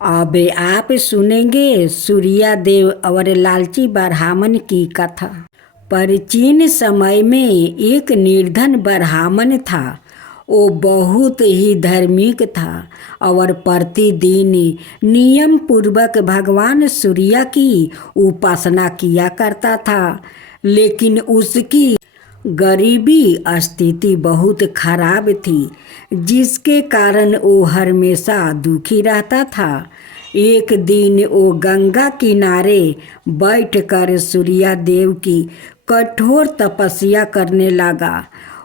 अब आप सुनेंगे सूर्या देव और लालची ब्राह्मण की कथा। प्राचीन समय में एक निर्धन ब्राह्मण था। वो बहुत ही धार्मिक था और प्रतिदिन नियम पूर्वक भगवान सूर्य की उपासना किया करता था। लेकिन उसकी गरीबी स्थिति बहुत खराब थी, जिसके कारण वो हमेशा दुखी रहता था। एक दिन वो गंगा किनारे बैठकर सूर्य देव की कठोर तपस्या करने लगा।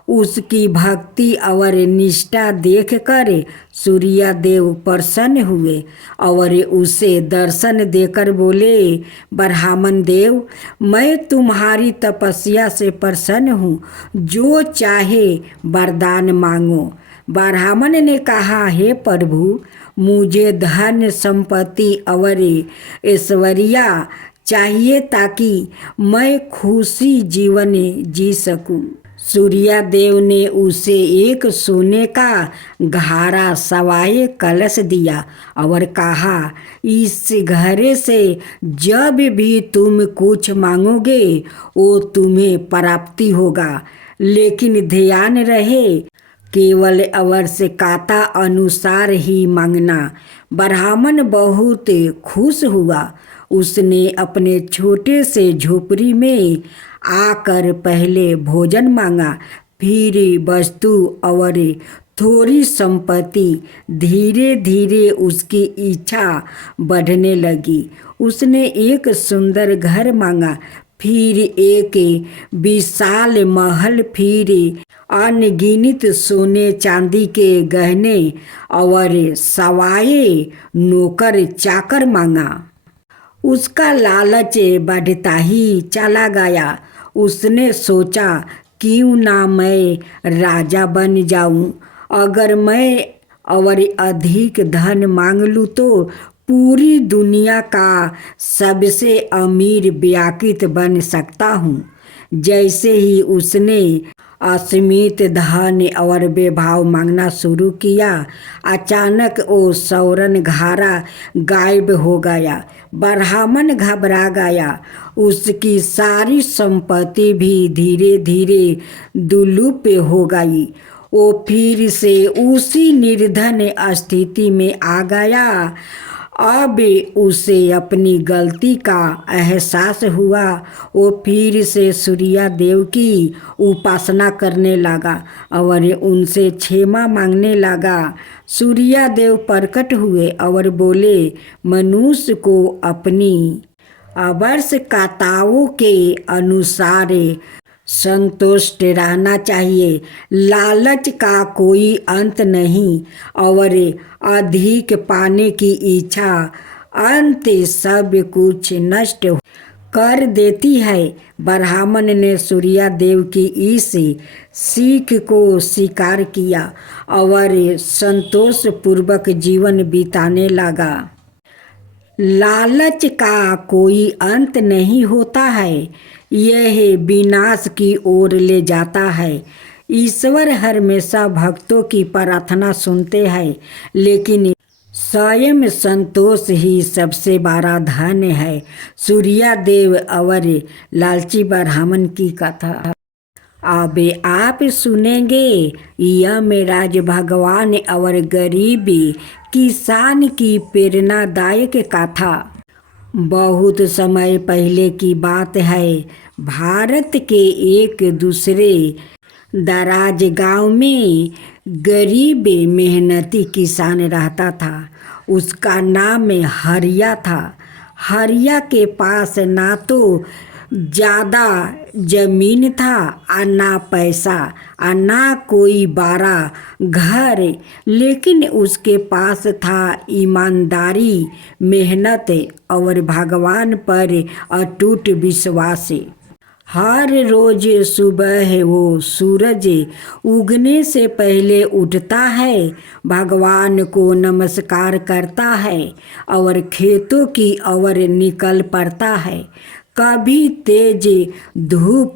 उसकी भक्ति और निष्ठा देखकर सूर्य देव प्रसन्न हुए और उसे दर्शन देकर बोले, ब्राह्मण देव, मैं तुम्हारी तपस्या से प्रसन्न हूँ, जो चाहे वरदान मांगो। ब्राह्मण ने कहा, हे प्रभु, मुझे धन संपत्ति और ऐश्वर्या चाहिए ताकि मैं खुशी जीवन जी सकूं। सूर्य देव ने उसे एक सोने का गहरा सवाए कलश दिया और कहा, इस घड़े से जब भी तुम कुछ मांगोगे वो तुम्हें प्राप्ति होगा, लेकिन ध्यान रहे केवल आवश्यकता अनुसार ही मांगना। ब्राह्मण बहुत खुश हुआ। उसने अपने छोटे से झोपड़ी में आकर पहले भोजन मांगा, फिर वस्तु और थोड़ी संपत्ति। धीरे धीरे उसकी इच्छा बढ़ने लगी। उसने एक सुंदर घर मांगा, फिर एक विशाल महल, फिर अनगिनत सोने चांदी के गहने और सवाए नौकर चाकर मांगा। उसका लालच बढ़ता ही चला गया। उसने सोचा, क्यों ना मैं राजा बन जाऊं। अगर मैं और अधिक धन मांग लूँ तो पूरी दुनिया का सबसे अमीर व्यक्ति बन सकता हूँ। जैसे ही उसने असीमित धन और वैभव मांगना शुरू किया, अचानक वो स्वर्ण घड़ा गायब हो गया। ब्राह्मण घबरा गया। उसकी सारी संपत्ति भी धीरे धीरे दुलुप्त हो गई। वो फिर से उसी निर्धन स्थिति में आ गया। अब उसे अपनी गलती का एहसास हुआ। वो फिर से सूर्य देव की उपासना करने लगा और उनसे क्षमा मांगने लगा। सूर्य देव प्रकट हुए और बोले, मनुष्य को अपनी आवश्यकताओं के अनुसार संतुष्ट रहना चाहिए। लालच का कोई अंत नहीं और अधिक पाने की इच्छा अंत सब कुछ नष्ट कर देती है। ब्राह्मण ने सूर्य देव की इस सीख को स्वीकार किया और संतोष पूर्वक जीवन बिताने लगा। लालच का कोई अंत नहीं होता है, यह विनाश की ओर ले जाता है। ईश्वर हमेशा भक्तों की प्रार्थना सुनते हैं, लेकिन स्वयं संतोष ही सबसे बड़ा धन है। सूर्य देव और लालची ब्राह्मण की कथा। अब आप सुनेंगे यमराज भगवान और गरीब किसान की प्रेरणादायक कथा। बहुत समय पहले की बात है। भारत के एक दूसरे दराज गांव में गरीब मेहनती किसान रहता था। उसका नाम हरिया था। हरिया के पास ना तो ज़्यादा जमीन था और ना पैसा और ना कोई बड़ा घर, लेकिन उसके पास था ईमानदारी, मेहनत और भगवान पर अटूट विश्वास। हर रोज सुबह वो सूरज उगने से पहले उठता है, भगवान को नमस्कार करता है और खेतों की ओर निकल पड़ता है। कभी तेज धूप,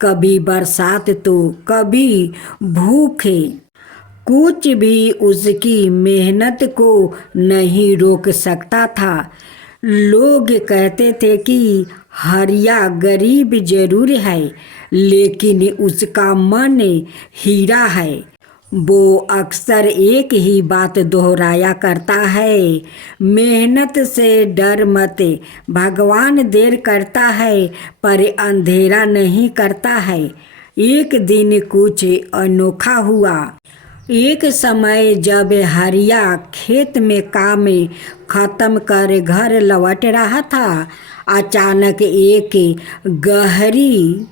कभी बरसात तो कभी भूखे। कुछ भी उसकी मेहनत को नहीं रोक सकता था। लोग कहते थे कि हरिया गरीब जरूर है, लेकिन उसका मन हीरा है। वो अक्सर एक ही बात दोहराया करता है, मेहनत से डर मत, भगवान देर करता है पर अंधेरा नहीं करता है। एक दिन कुछ अनोखा हुआ। एक समय जब हरिया खेत में काम खत्म कर घर लौट रहा था, अचानक एक गहरी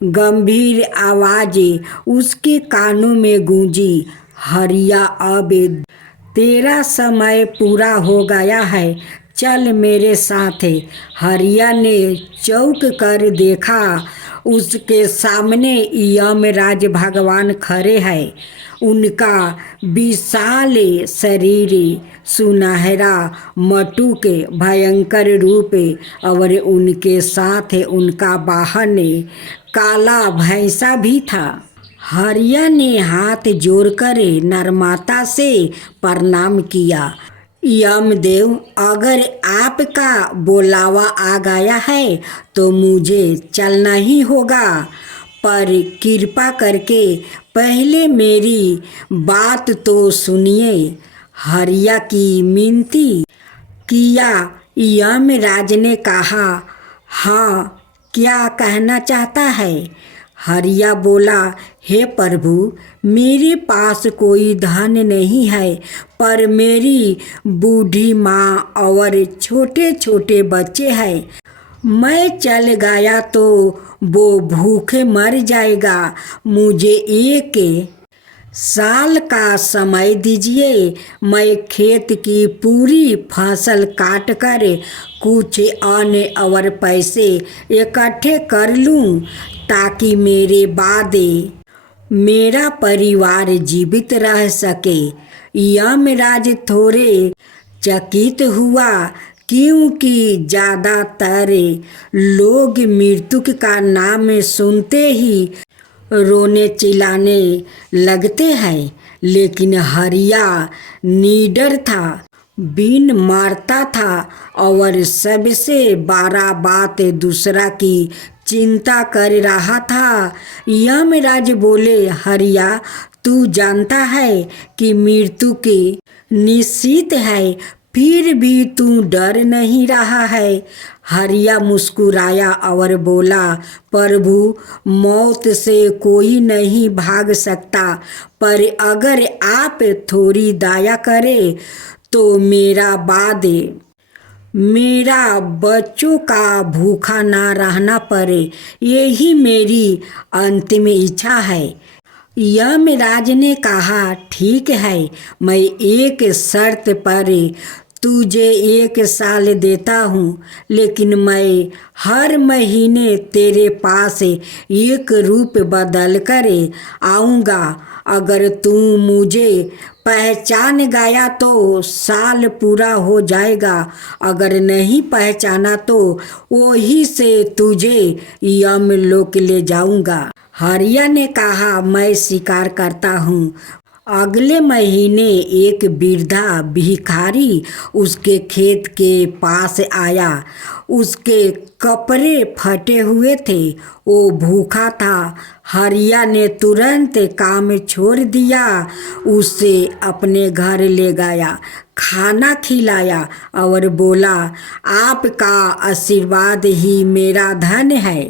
गंभीर आवाज उसके कानों में गूंजी, हरिया, अब तेरा समय पूरा हो गया है, चल मेरे साथ। हरिया ने चौंक कर देखा, उसके सामने यमराज भगवान खड़े हैं। उनका विशाल शरीर, सुनहरा मटुक, भयंकर रूप और उनके साथ उनका वाहन काला भैंसा भी था। हरिया ने हाथ जोड़कर नम्रता से प्रणाम किया, यमदेव, अगर आपका बुलावा आ गया है तो मुझे चलना ही होगा, पर कृपा करके पहले मेरी बात तो सुनिए। हरिया की मिनती किया। यमराज ने कहा, हाँ, क्या कहना चाहता है? हरिया बोला, हे प्रभु, मेरे पास कोई धन नहीं है, पर मेरी बूढ़ी माँ और छोटे छोटे बच्चे हैं। मैं चल गया तो वो भूखे मर जाएगा। मुझे 1 साल का समय दीजिए, मैं खेत की पूरी फसल काट कर कुछ अन्न और पैसे इकट्ठे कर लूं, ताकि मेरे बाद मेरा परिवार जीवित रह सके। यमराज थोड़े चकित हुआ, क्योंकि ज़्यादातर लोग मृत्यु का नाम सुनते ही रोने चिल्लाने लगते हैं, लेकिन हरिया निडर था, बिन मारता था और सबसे बड़ा बात दूसरा की चिंता कर रहा था। यमराज बोले, हरिया, तू जानता है कि मृत्यु के निश्चित है, फिर भी तू डर नहीं रहा है। हरिया मुस्कुराया और बोला, प्रभु, मौत से कोई नहीं भाग सकता, पर अगर आप थोड़ी दया करें तो मेरा बच्चों का भूखा ना रहना पड़े, यही मेरी अंतिम इच्छा है। यमराज ने कहा, ठीक है, मैं एक शर्त पर तुझे 1 साल देता हूँ, लेकिन मैं हर महीने तेरे पास एक रूप बदल कर आऊँगा। अगर तू मुझे पहचान गया तो साल पूरा हो जाएगा, अगर नहीं पहचाना तो वहीं से तुझे यमलोक ले जाऊँगा। हरिया ने कहा, मैं स्वीकार करता हूँ। अगले महीने एक वृद्धा भिखारी उसके खेत के पास आया। उसके कपड़े फटे हुए थे, वो भूखा था। हरिया ने तुरंत काम छोड़ दिया, उसे अपने घर ले गया, खाना खिलाया और बोला, आपका आशीर्वाद ही मेरा धन है।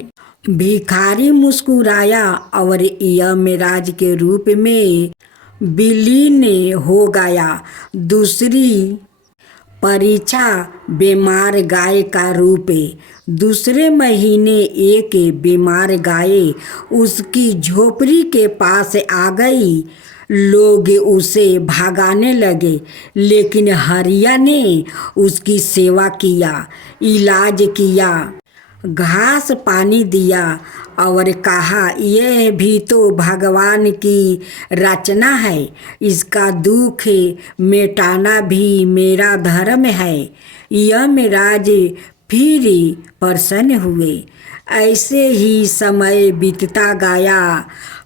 भिखारी मुस्कुराया और यमराज के रूप में विलीन हो गया। दूसरी परीक्षा बीमार गाय का रूप। दूसरे महीने एक बीमार गाय उसकी झोपड़ी के पास आ गई। लोग उसे भगाने लगे, लेकिन हरिया ने उसकी सेवा किया, इलाज किया, घास पानी दिया और कहा, यह भी तो भगवान की रचना है, इसका दुख मिटाना भी मेरा धर्म है। यमराज फिर प्रसन्न हुए। ऐसे ही समय बीतता गया।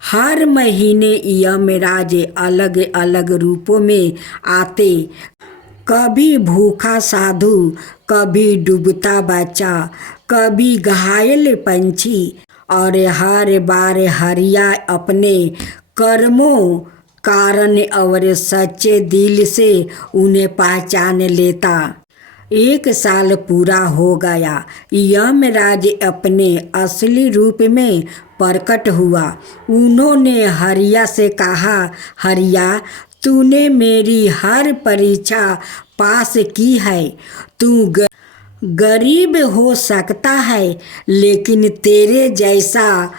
हर महीने यमराज अलग अलग रूपों में आते, कभी भूखा साधु, कभी डूबता बच्चा, कभी घायल पंछी, और हर बार हरिया अपने कर्मों कारण और सच्चे दिल से उन्हें पहचान लेता। एक साल पूरा हो गया। यमराज अपने असली रूप में प्रकट हुआ। उन्होंने हरिया से कहा, हरिया, तूने मेरी हर परीक्षा पास की है। तू गरीब हो सकता है, लेकिन तेरे जैसा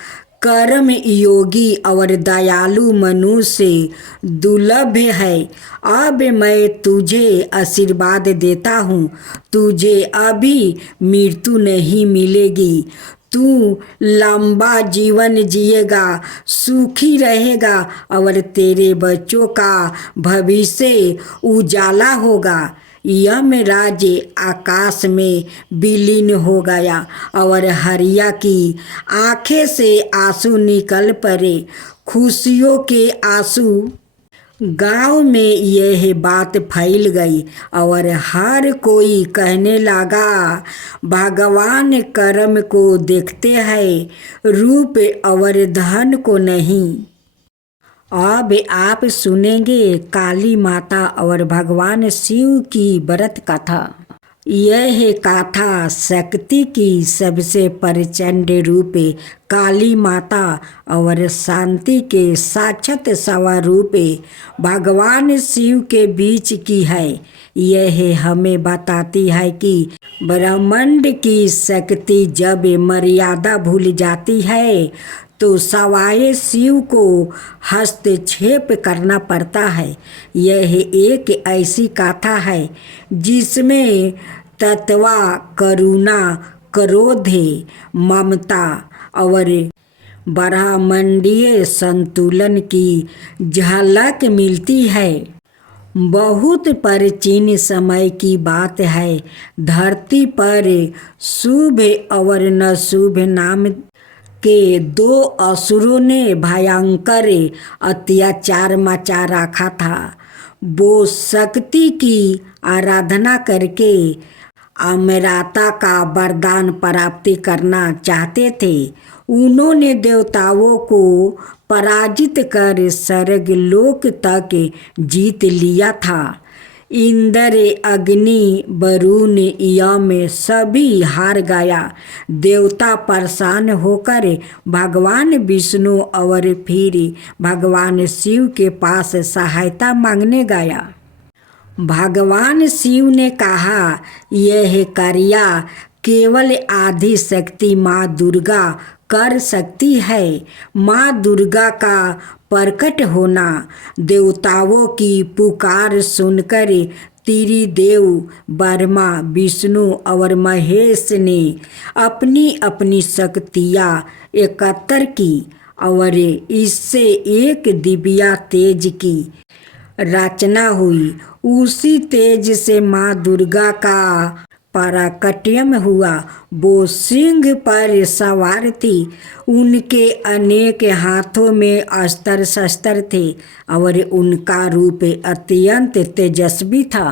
कर्म योगी और दयालु मनुष्य दुर्लभ है। अब मैं तुझे आशीर्वाद देता हूँ, तुझे अभी मृत्यु नहीं मिलेगी। तू लंबा जीवन जिएगा, सुखी रहेगा और तेरे बच्चों का भविष्य उजाला होगा। यमराज आकाश में विलीन हो गया और हरिया की आंखें से आंसू निकल पड़े, खुशियों के आंसू। गांव में यह बात फैल गई और हर कोई कहने लगा, भगवान कर्म को देखते हैं, रूप और धन को नहीं। अब आप सुनेंगे काली माता और भगवान शिव की व्रत कथा। यह कथा शक्ति की सबसे प्रचंड रूप काली माता और शांति के साक्षात स्वरूप भगवान शिव के बीच की है। यह हमें बताती है कि ब्रह्मांड की शक्ति जब मर्यादा भूल जाती है तो सवाए शिव को हस्तक्षेप करना पड़ता है। यह एक ऐसी कथा है जिसमें तत्वा, करुणा, क्रोध, ममता और ब्रह्मांडीय संतुलन की झलक मिलती है। बहुत प्राचीन समय की बात है। धरती पर शुभ और नशुभ नाम के दो असुरों ने भयंकर अत्याचार मचा रखा था। वो शक्ति की आराधना करके अमरता का वरदान प्राप्त करना चाहते थे। उन्होंने देवताओं को पराजित कर स्वर्गलोक तक जीत लिया था। इंद्र, अग्नि, वरुण, यम सभी हार गया। देवता परेशान होकर भगवान विष्णु और फिर भगवान शिव के पास सहायता मांगने गया। भगवान शिव ने कहा, यह कार्य केवल आदि शक्ति माँ दुर्गा कर सकती है। माँ दुर्गा का प्रकट होना। देवताओं की पुकार सुनकर त्रिदेव ब्रह्मा, विष्णु और महेश ने अपनी अपनी शक्तियाँ एकत्र की और इससे एक दिव्य तेज की रचना हुई। उसी तेज से माँ दुर्गा का पराकट्यम हुआ। वो सिंह पर सवार थी। उनके अनेक हाथों में अस्त्र शस्त्र थे और उनका रूप अत्यंत तेजस्वी था।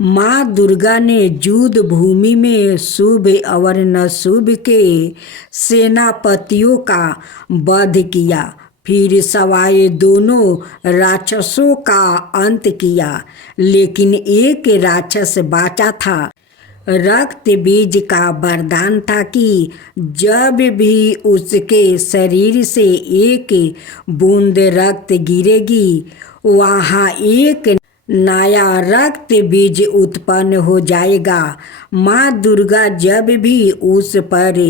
माँ दुर्गा ने युद्ध भूमि में शुभ और नशुभ के सेनापतियों का वध किया। फिर सवाए दोनों राक्षसों का अंत किया, लेकिन एक राक्षस बचा था। रक्त बीज का वरदान था कि जब भी उसके शरीर से एक बूंद रक्त गिरेगी, वहाँ एक नया रक्त बीज उत्पन्न हो जाएगा। माँ दुर्गा जब भी उस पर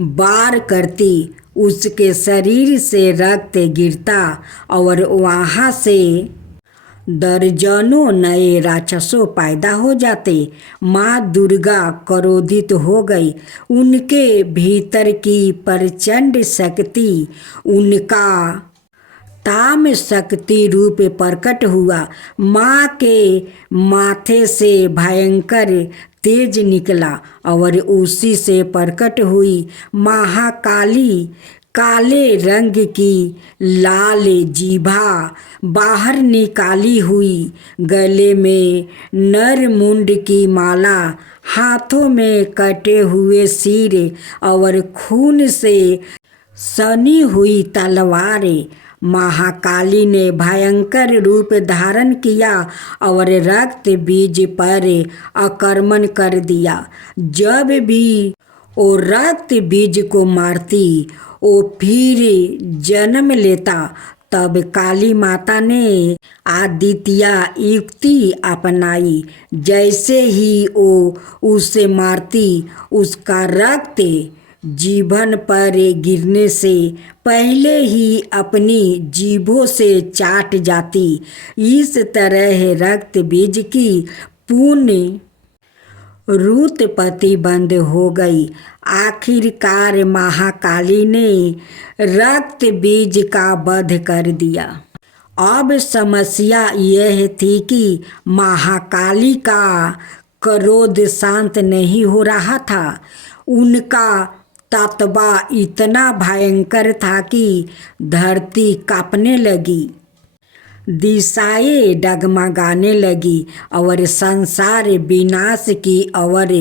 वार करती, उसके शरीर से रक्त गिरता और वहाँ से दर्जनों नए राक्षसों पैदा हो जाते। माँ दुर्गा क्रोधित हो गई। उनके भीतर की प्रचंड शक्ति उनका ताम शक्ति रूप प्रकट हुआ। माँ के माथे से भयंकर तेज निकला और उसी से प्रकट हुई महाकाली। काले रंग की लाल जीभा बाहर निकाली हुई, गले में नरमुंड की माला, हाथों में कटे हुए सिर और खून से सनी हुई तलवारें। महाकाली ने भयंकर रूप धारण किया और रक्त बीज पर आक्रमण कर दिया। जब भी वो रक्त बीज को मारती, वो फिर जन्म लेता। तब काली माता ने आदित्य युक्ति अपनाई। जैसे ही वो उसे मारती, उसका रक्त जीभन पर गिरने से पहले ही अपनी जीभों से चाट जाती। इस तरह रक्त बीज की पुण्य उत्पत्ति बंद हो गई। आखिरकार महाकाली ने रक्त बीज का वध कर दिया। अब समस्या यह थी कि महाकाली का क्रोध शांत नहीं हो रहा था। उनका तत्वा इतना भयंकर था कि धरती कांपने लगी, दिशाएं डगमगाने लगी और संसार विनाश की ओर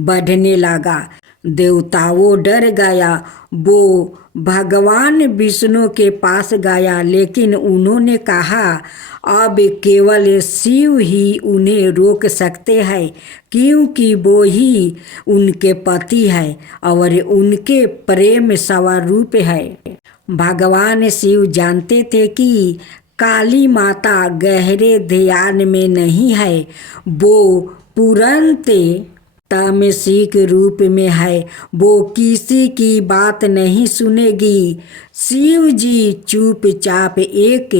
बढ़ने लगा। देवताओं डर गया। वो भगवान विष्णु के पास गया, लेकिन उन्होंने कहा अब केवल शिव ही उन्हें रोक सकते हैं, क्योंकि वो ही उनके पति है और उनके प्रेम स्वरूप है। भगवान शिव जानते थे कि काली माता गहरे ध्यान में नहीं है, वो तुरंत तामसिक रूप में है। वो किसी की बात नहीं सुनेगी। शिव जी चुपचाप एक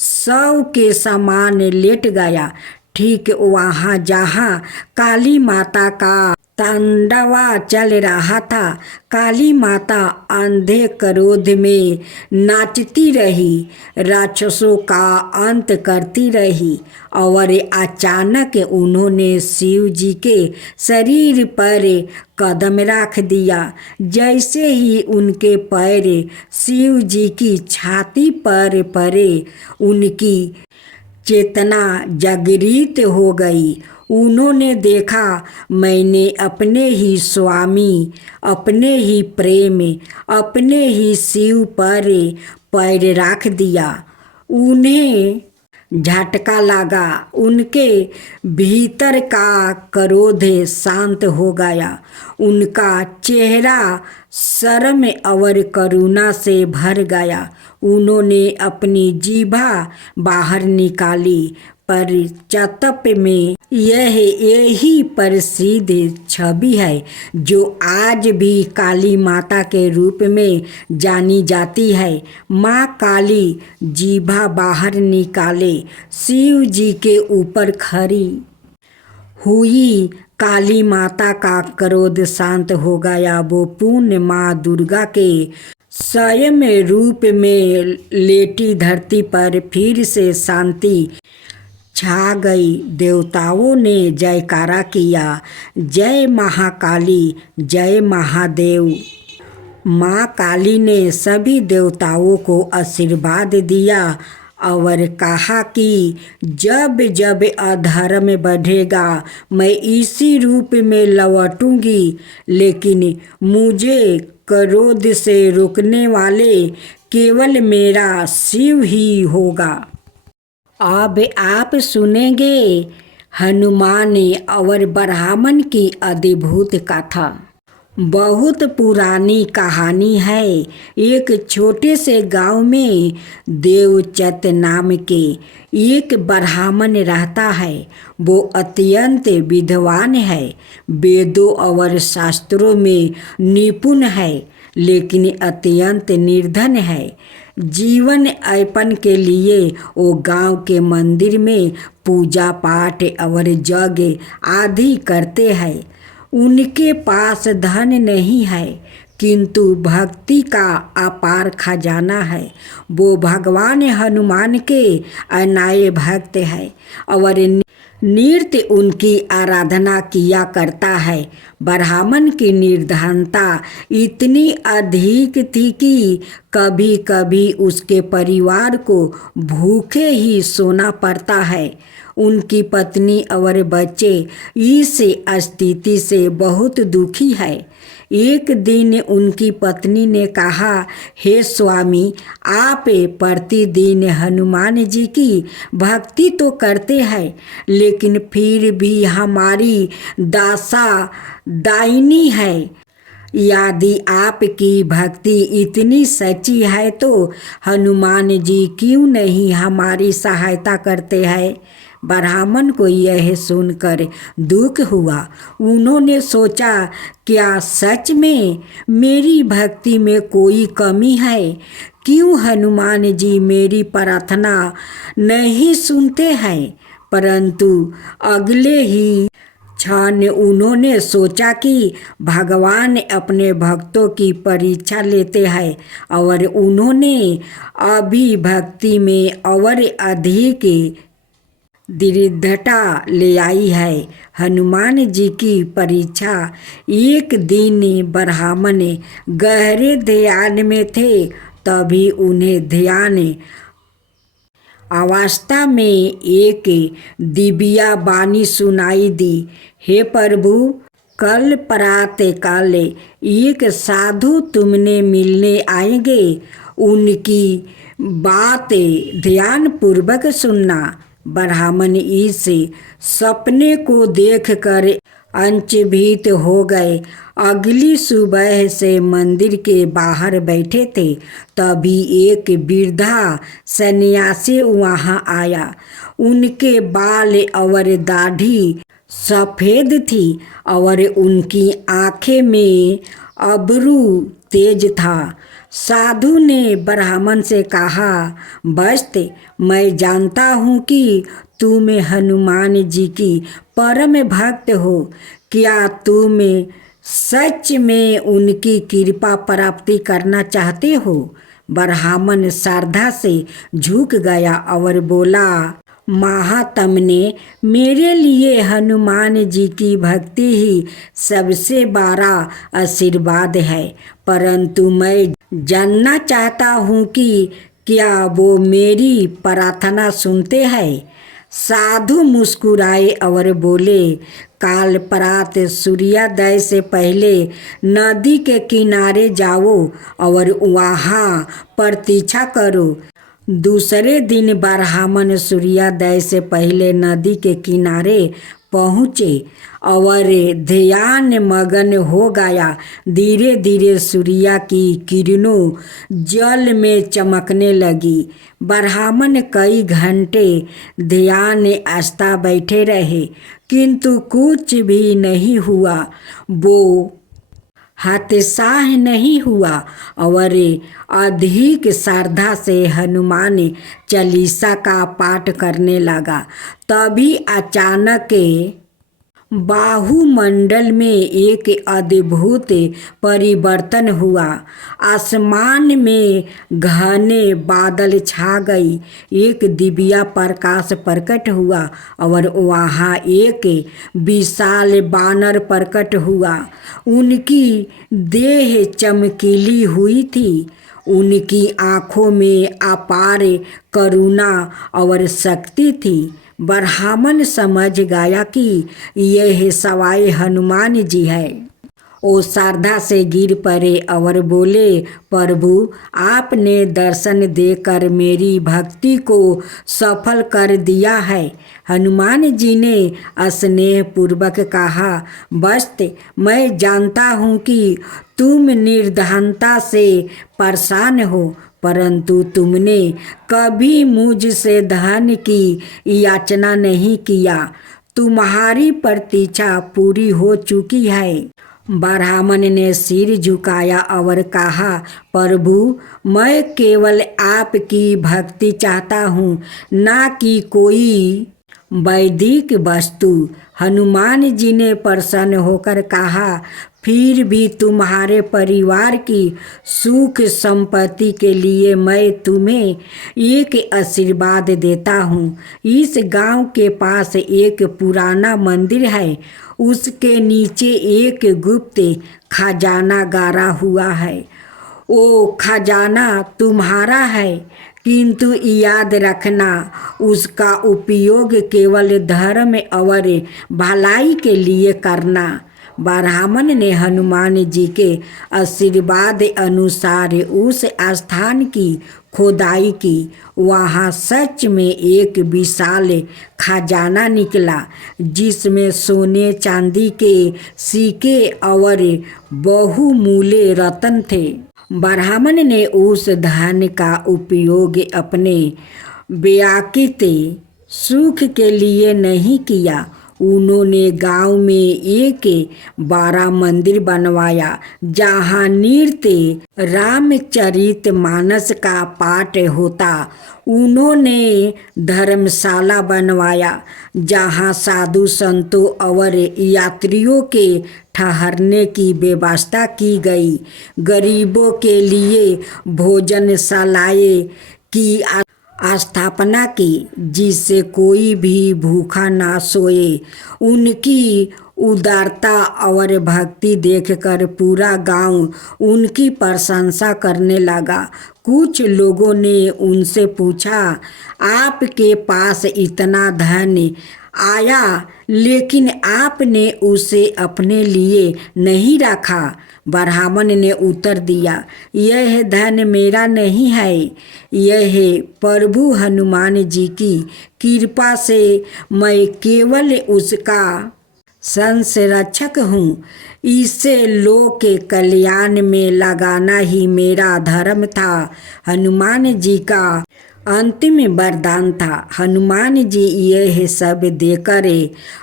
शव के समान लेट गया, ठीक वहाँ जहाँ काली माता का तांडवा चल रहा था। काली माता अंधे क्रोध में नाचती रही, राक्षसों का अंत करती रही और अचानक उन्होंने शिव जी के शरीर पर कदम रख दिया। जैसे ही उनके पैर शिव जी की छाती पर पड़े, उनकी चेतना जागृत हो गई। उन्होंने देखा, मैंने अपने ही स्वामी, अपने ही प्रेम, अपने ही शिव पर पैर रख दिया। उन्हें झटका लगा। उनके भीतर का क्रोध शांत हो गया। उनका चेहरा शर्म और करुणा से भर गया। उन्होंने अपनी जीभा बाहर निकाली। पर चतप में यही प्रसिद्ध छवि है जो आज भी काली माता के रूप में जानी जाती है। माँ काली जीभा बाहर निकाले शिव जी के ऊपर खड़ी हुई। काली माता का क्रोध शांत हो गया। वो पूर्ण माँ दुर्गा के स्वयं रूप में लेटी धरती पर फिर से शांति छा गई। देवताओं ने जयकारा किया, जय महाकाली, जय महादेव। माँ काली ने सभी देवताओं को आशीर्वाद दिया और कहा कि जब जब अधर्म बढ़ेगा मैं इसी रूप में लौटूंगी, लेकिन मुझे क्रोध से रोकने वाले केवल मेरा शिव ही होगा। अब आप सुनेंगे हनुमान और ब्राह्मण की अद्भुत कथा। बहुत पुरानी कहानी है। एक छोटे से गांव में देवचत नाम के एक ब्राह्मण रहता है। वो अत्यंत विद्वान है, वेदों और शास्त्रों में निपुण है, लेकिन अत्यंत निर्धन है। जीवन यापन के लिए वो गांव के मंदिर में पूजा पाठ और यज्ञ आदि करते हैं। उनके पास धन नहीं है, किंतु भक्ति का अपार खजाना है। वो भगवान हनुमान के अनाय भक्त है और नृत्य उनकी आराधना किया करता है। ब्राह्मण की निर्धनता इतनी अधिक थी कि कभी कभी उसके परिवार को भूखे ही सोना पड़ता है। उनकी पत्नी और बच्चे इस स्थिति से बहुत दुखी है। एक दिन उनकी पत्नी ने कहा, हे स्वामी, आप प्रतिदिन हनुमान जी की भक्ति तो करते हैं, लेकिन फिर भी हमारी दशा दयनीय है। यदि आपकी भक्ति इतनी सच्ची है तो हनुमान जी क्यों नहीं हमारी सहायता करते हैं। ब्राह्मण को यह सुनकर दुख हुआ। उन्होंने सोचा, क्या सच में मेरी भक्ति में कोई कमी है? क्यों हनुमान जी मेरी प्रार्थना नहीं सुनते हैं? परंतु अगले ही क्षण उन्होंने सोचा कि भगवान अपने भक्तों की परीक्षा लेते हैं और उन्होंने अभी भक्ति में और अधिक दृढ़ता ले आई है। हनुमान जी की परीक्षा। एक दिन ब्राह्मण गहरे ध्यान में थे, तभी उन्हें ध्यान अवस्था में एक दिव्या वाणी सुनाई दी। हे प्रभु, कल प्रातः काल एक साधु तुमने मिलने आएंगे, उनकी बात ध्यान पूर्वक सुनना। ब्राह्मण इस सपने को देखकर अचंभित हो गए। अगली सुबह से मंदिर के बाहर बैठे थे, तभी एक वृद्धा सन्यासी वहां आया। उनके बाल और दाढ़ी सफ़ेद थी और उनकी आंखें में अब्रू तेज था। साधु ने ब्राह्मण से कहा, वस्त, मैं जानता हूँ कि तुम हनुमान जी की परम भक्त हो। क्या तुम सच में उनकी कृपा प्राप्ति करना चाहते हो? ब्राह्मण श्रद्धा से झुक गया और बोला, महात्मने, मेरे लिए हनुमान जी की भक्ति ही सबसे बड़ा आशीर्वाद है, परंतु मैं जानना चाहता हूँ कि क्या वो मेरी प्रार्थना सुनते हैं। साधु मुस्कुराए और बोले, काल प्रातः सूर्योदय से पहले नदी के किनारे जाओ और वहाँ प्रतीक्षा करो। दूसरे दिन ब्राह्मण सूर्योदय से पहले नदी के किनारे पहुँचे और ध्यान मगन हो गया। धीरे धीरे सूर्य की किरणों जल में चमकने लगी। ब्राह्मण कई घंटे ध्यान आस्था बैठे रहे, किंतु कुछ भी नहीं हुआ। वो हताश नहीं हुआ और अधिक श्रद्धा से हनुमान चालीसा का पाठ करने लगा। तभी अचानक बाहुमंडल में एक अद्भुत परिवर्तन हुआ। आसमान में घने बादल छा गई। एक दिव्य प्रकाश प्रकट हुआ और वहाँ एक विशाल बानर प्रकट हुआ। उनकी देह चमकीली हुई थी। उनकी आँखों में अपार करुणा और शक्ति थी। ब्राह्मण समझ गया कि यह सवाई हनुमान जी है। वो श्रद्धा से गिर पड़े और बोले, प्रभु, आपने दर्शन देकर मेरी भक्ति को सफल कर दिया है। हनुमान जी ने स्नेह पूर्वक कहा, वस्त, मैं जानता हूँ कि तुम निर्धनता से परेशान हो, परंतु तुमने कभी मुझसे धन की याचना नहीं किया। तुम्हारी प्रतीक्षा पूरी हो चुकी है। ब्राह्मण ने सिर झुकाया और कहा, प्रभु, मैं केवल आपकी भक्ति चाहता हूँ, ना कि कोई वैदिक वस्तु। हनुमान जी ने प्रसन्न होकर कहा, फिर भी तुम्हारे परिवार की सुख संपत्ति के लिए मैं तुम्हें एक आशीर्वाद देता हूँ। इस गांव के पास एक पुराना मंदिर है, उसके नीचे एक गुप्त खजाना गाड़ा हुआ है। वो खजाना तुम्हारा है, किंतु याद रखना उसका उपयोग केवल धर्म और भलाई के लिए करना। ब्राह्मण ने हनुमान जी के आशीर्वाद अनुसार उस स्थान की खोदाई की। वहाँ सच में एक विशाल खजाना निकला, जिसमें सोने चांदी के सिक्के और बहुमूल्य रत्न थे। ब्राह्मण ने उस धन का उपयोग अपने व्यक्तिगत सुख के लिए नहीं किया। उन्होंने गांव में एक बड़ा मंदिर बनवाया, जहां नृत्य रामचरितमानस का पाठ होता। उन्होंने धर्मशाला बनवाया, जहां साधु संतों और यात्रियों के ठहरने की व्यवस्था की गई। गरीबों के लिए भोजनशालाएं की स्थापना की, जिससे कोई भी भूखा ना सोए। उनकी उदारता और भक्ति देखकर पूरा गांव उनकी प्रशंसा करने लगा। कुछ लोगों ने उनसे पूछा, आपके पास इतना धन आया, लेकिन आपने उसे अपने लिए नहीं रखा। ब्राह्मण ने उत्तर दिया, यह धन मेरा नहीं है, यह प्रभु हनुमान जी की कृपा से मैं केवल उसका संरक्षक हूँ। इसे लोक के कल्याण में लगाना ही मेरा धर्म था। हनुमान जी का अंतिम वरदान था। हनुमान जी यह सब देखकर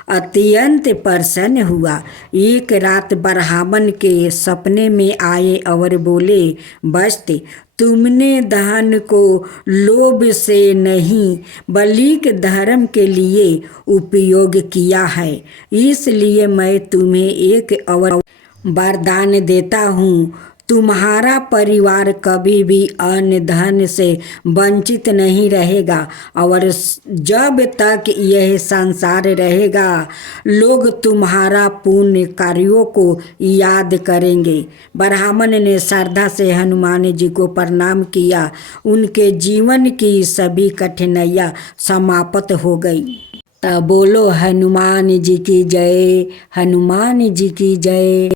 अत्यंत प्रसन्न हुआ। एक रात ब्राह्मण के सपने में आए और बोले, वत्स, तुमने धन को लोभ से नहीं बल्कि धर्म के लिए उपयोग किया है, इसलिए मैं तुम्हें एक और वरदान देता हूँ। तुम्हारा परिवार कभी भी अन्न धन से वंचित नहीं रहेगा, और जब तक यह संसार रहेगा लोग तुम्हारा पुण्य कार्यों को याद करेंगे। ब्राह्मण ने श्रद्धा से हनुमान जी को प्रणाम किया। उनके जीवन की सभी कठिनाइयाँ समाप्त हो गई। तब बोलो हनुमान जी की जय, हनुमान जी की जय।